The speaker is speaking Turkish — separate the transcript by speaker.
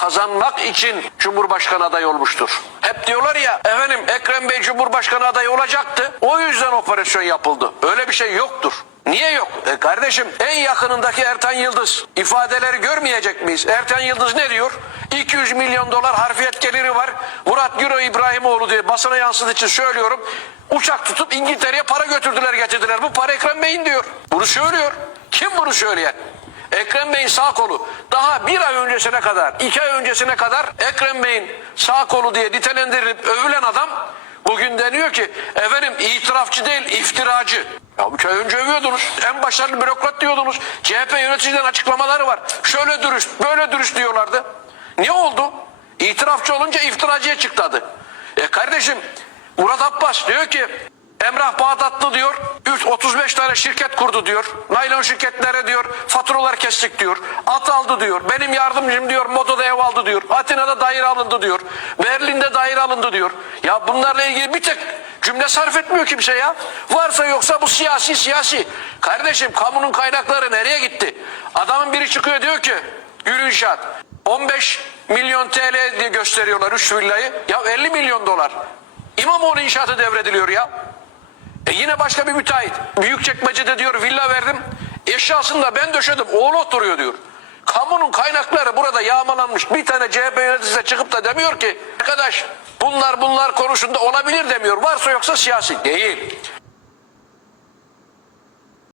Speaker 1: kazanmak için Cumhurbaşkanı adayı olmuştur. Hep diyorlar ya efendim Ekrem Bey Cumhurbaşkanı adayı olacaktı. O yüzden operasyon yapıldı. Öyle bir şey yoktur. Niye yok? E kardeşim en yakınındaki Ertan Yıldız ifadeleri görmeyecek miyiz? Ertan Yıldız ne diyor? 200 milyon dolar harfiyat geliri var. Murat Güro İbrahimoğlu diye basına yansıdığı için söylüyorum. Uçak tutup İngiltere'ye para götürdüler getirdiler. Bu para Ekrem Bey'in diyor. Bunu söylüyor. Kim bunu söyleyen? Ekrem Bey'in sağ kolu. Daha bir ay öncesine kadar, iki ay öncesine kadar Ekrem Bey'in sağ kolu diye nitelendirilip övülen adam bugün deniyor ki efendim itirafçı değil iftiracı. Ya üç ay önce övüyordunuz. En başarılı bürokrat diyordunuz. CHP yöneticiden açıklamaları var. Şöyle dürüst, böyle dürüst diyorlardı. Ne oldu? İtirafçı olunca iftiracıya çıktı adı. E kardeşim Murat Abbas diyor ki Emrah Bağdatlı diyor 3 35 tane şirket kurdu diyor. Naylon şirketlere diyor faturalar kestik diyor. At aldı diyor. Benim yardımcım diyor Modo'da ev aldı diyor. Atina'da daire alındı diyor. Berlin'de daire alındı diyor. Ya bunlarla ilgili bir tek cümle sarf etmiyor kimse ya. Varsa yoksa bu siyasi siyasi. Kardeşim kamunun kaynakları nereye gitti? Adamın biri çıkıyor diyor ki Gül İnşaat 15 milyon TL diye gösteriyorlar 3 villayı. Ya 50 milyon dolar. İmamoğlu inşaatı devrediliyor ya. E yine başka bir müteahhit. Büyükçekmece'de diyor villa verdim. Eşyasını da ben döşedim. Oğlu oturuyor diyor. Kamunun kaynakları burada yağmalanmış. Bir tane CHP yöneticisi çıkıp da demiyor ki arkadaş bunlar bunlar konusunda olabilir demiyor. Varsa yoksa siyasi değil.